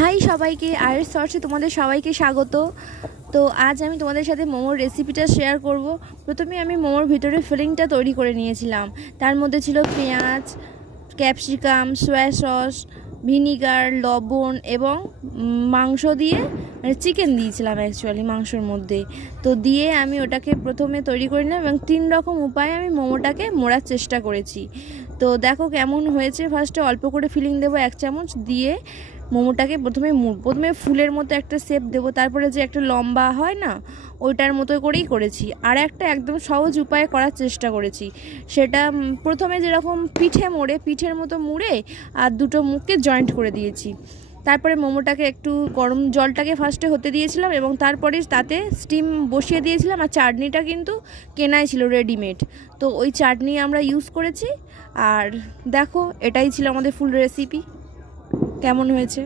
High সবাইকে, আয়ের শর্টসে তোমাদের সবাইকে স্বাগত। তো আজ আমি তোমাদের সাথে মোমোর রেসিপিটা শেয়ার করব। প্রথমে আমি মোমোর ভিতরে ফিলিংটা তৈরি করে নিয়েছিলাম। তার মধ্যে ছিল পেঁয়াজ, ক্যাপসিকাম, সয়া সস, ভিনিগার, লবণ এবং মাংস দিয়ে, মানে চিকেন দিয়েছিলাম অ্যাকচুয়ালি মাংসর মধ্যে। তো দিয়ে আমি ওটাকে প্রথমে তৈরি করে নিলাম এবং 3 রকম উপায়ে আমি মোমোটাকে মোড়ার চেষ্টা করেছি। তো দেখো কেমন হয়েছে। ফার্স্টে অল্প করে ফিলিং দেবো 1 চামচ, দিয়ে মোমোটাকে প্রথমে ফুলের মতো একটা শেপ দেবো, তারপরে যে একটা লম্বা হয় না, ওইটার মতো করেই করেছি। আর একটা একদম সহজ উপায়ে করার চেষ্টা করেছি, সেটা প্রথমে যেরকম পিঠের মতো মুড়ে আর দুটো মুখকে জয়েন্ট করে দিয়েছি। তারপরে মোমোটাকে একটু গরম জলটাকে ফার্স্টে হতে দিয়েছিলাম এবং তারপরে তাতে স্টিম বসিয়ে দিয়েছিলাম। আর চাটনিটা কিন্তু কেনাই ছিল রেডিমেড, তো ওই চাটনি আমরা ইউজ করেছি। আর দেখো, এটাই ছিল আমাদের ফুল রেসিপি। কেমন হয়েছে?